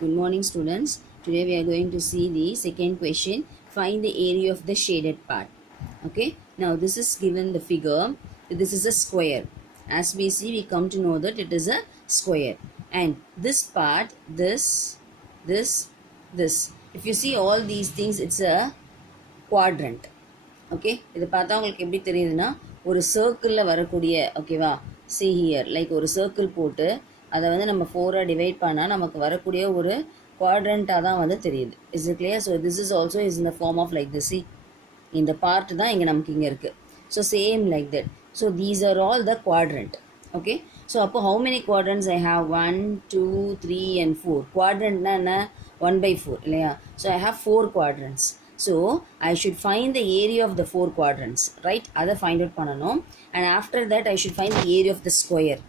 Good morning, students. Today we are going to see the second question. Find the area of the shaded part. Okay. Now this is given the figure. This is a square. As we see, we come to know that it is a square. And this part, this. If you see all these things, it's a quadrant. Okay இது பார்த்தா உங்களுக்கு எப்படி தெரியுதுன்னா ஒரு சர்க்கிளில் வரக்கூடிய ஓகேவா see here like ஒரு சர்க்கிள் போட்டு அதை வந்து நம்ம 4ஆக டிவைட் பண்ணால் நமக்கு வரக்கூடிய ஒரு குவாட்ரண்ட்டாக தான் வந்து தெரியுது. Is it clear? So this is also is in the form of like this. இந்த பார்ட் தான் இங்கே நமக்கு இங்கே இருக்குது. So same like that. So these are all the quadrant. Okay. So அப்போ how many quadrants I have 1 2 3 and 4. குவாட்ரண்ட்னா என்ன? 1/4 இல்லையா? So I have 4 quadrants. So I should find the area of the 4 quadrants, right? அதை find out பண்ணணும். And after that I should find the area of the square.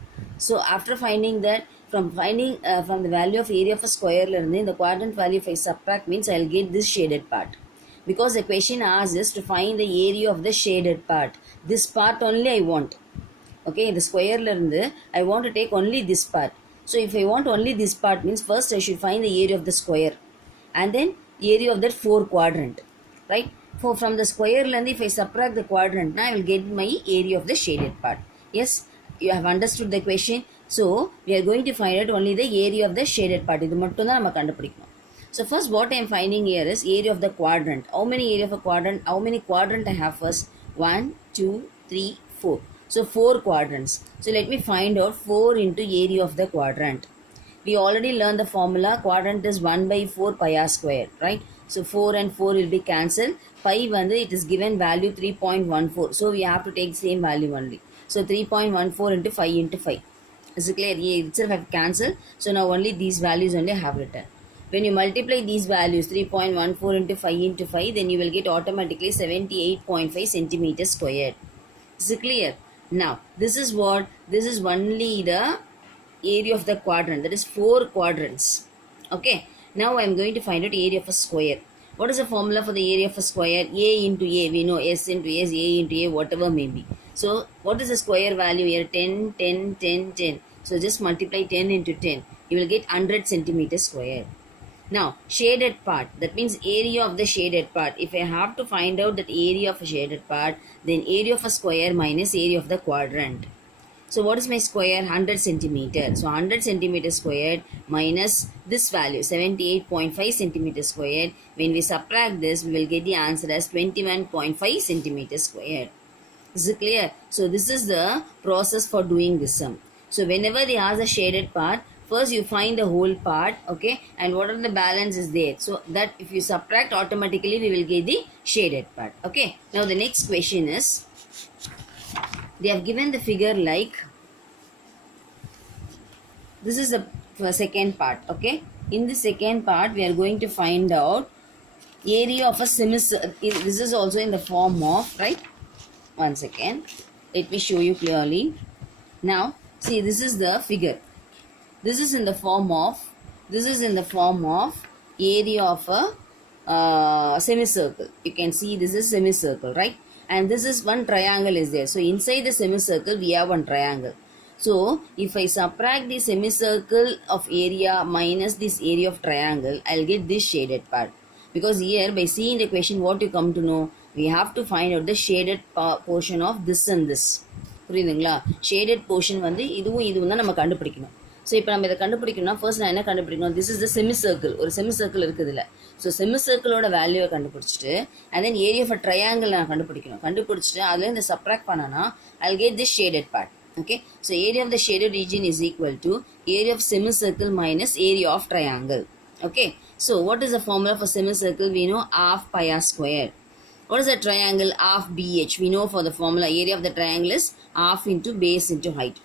So after finding that, from the value of area of a square in the quadrant value, if I subtract, means I'll get this shaded part, because the question asks us to find the area of the shaded part. This part only I want. Okay, the square I want to take only this part. So if I want only this part, means first I should find the area of the square and then area of that 4 quadrant, right? For from the square if I subtract the quadrant, now I will get my area of the shaded part. Yes, you have understood the question. So we are going to find out only the area of the shaded part. Idu mattum dhaan nama kandupidikanum. So first what I am finding here is area of the quadrant. How many area of a quadrant? How many quadrant I have first? 1 2 3 4. So 4 quadrants. So let me find out 4 into area of the quadrant. We already learned the formula. Quadrant is 1/4 pi r square, right? So 4 and 4 will be cancelled. Pi it is given value 3.14. So we have to take same value only. So 3.14 into 5 into 5. Is it clear? Yeah, itself have cancelled. So now only these values only have written. When you multiply these values 3.14 into 5 into 5, then you will get automatically 78.5 centimeters squared. Is it clear? Now this is what? This is only the area of the quadrant, that is 4 quadrants. Okay, now I am going to find out area of a square. What is the formula for the area of a square? A into A, we know S into S, A into A, whatever may be. So what is the square value here? 10 10 10 10. So just multiply 10 into 10, you will get 100 centimeters square. Now shaded part, that means area of the shaded part. If I have to find out that area of a shaded part, then area of a square minus area of the quadrant. So what is my square? 100 centimeter. So 100 centimeter squared minus this value 78.5 centimeter squared. When we subtract this, we will get the answer as 21.5 centimeter squared. Is it clear? So this is the process for doing this sum. So whenever they ask the shaded part, first you find the whole part, okay, and what are the balance is there. So that if you subtract, automatically we will get the shaded part. Okay. Now the next question is, they have given the figure like this is the second part. Okay, in the second part we are going to find out area of a semicircle. This is also in the form of, right? One second, let me show you clearly. Now see, this is the figure. This is in the form of area of a semicircle. You can see this is semicircle, right? And this is one triangle is there. So inside the semicircle we have one triangle. So if I subtract the semicircle of area minus this area of triangle, I'll get this shaded part. Because here by seeing the question, what you come to know, we have to find out the shaded portion of this and this. புரியுதுங்களா? shaded portion வந்து இதுவும் தான் நம்ம கண்டுபிடிக்கணும். So இப்போ நம்ம இதை கண்டுபிடிக்கணும்னா ஃபர்ஸ்ட் நான் என்ன கண்டுபிடிக்கணும்? This is the semicircle. ஒரு செமிசர்க்கிள் இருக்குது இல்லை. ஸோ செமிசர்க்கிளோட வேல்யூவை கண்டுபிடிச்சிட்டு and then area of a triangle நான் கண்டுபிடிச்சிட்டு அதில் இந்த சப்ராக்ட் பண்ணனா I get this shaded part. Okay, so area of the shaded region is equal to area of semicircle minus area of triangle. Okay, so what is the formula for semicircle? We know half pi r square. What is a triangle? Half BH. We know for the formula area of the triangle is half into base into height.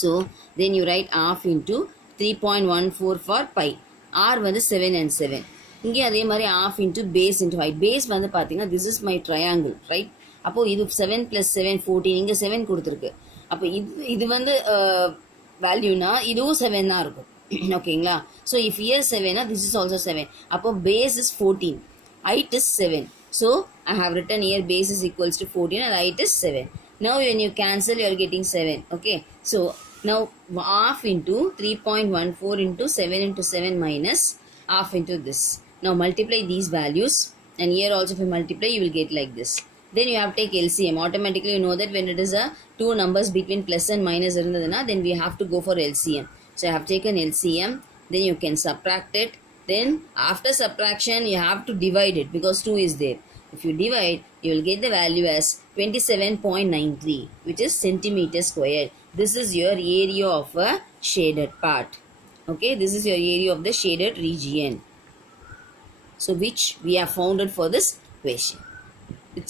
So then you write half into 3.14 for pi. R வந்து 7 and 7. இங்கே அதே மாதிரி half into base into height. Base வந்து பார்த்தீங்கன்னா this is my triangle, right? அப்போது இது 7 plus 7 14. இங்கே 7 கொடுத்துருக்கு. அப்போ இது வந்து வேல்யூனா இதுவும் 7 தான் இருக்கும். ஓகேங்களா? So if year 7 this is also 7. அப்போ base is 14, height is 7. So I have written here base is equals to 14 and height is 7. Now when you cancel, you are getting 7. Okay, so Now half into 3.14 into 7 into 7 minus half into this. Now multiply these values, and here also if you multiply you will get like this. Then you have to take LCM. Automatically you know that when it is a two numbers between plus and minus, then we have to go for LCM. So I have taken LCM, then you can subtract it. Then after subtraction you have to divide it because 2 is there. If you divide, you will get the value as 27.93, which is centimeter square. This is your area of a shaded part. Okay, this is your area of the shaded region. So which we have founded for this question.